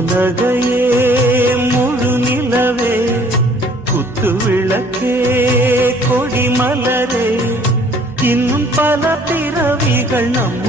முத்துநகையே முழு நிலவே குத்து விளக்கே கொடிமலரே இன்னும் பல பிறவிகள் நம்ம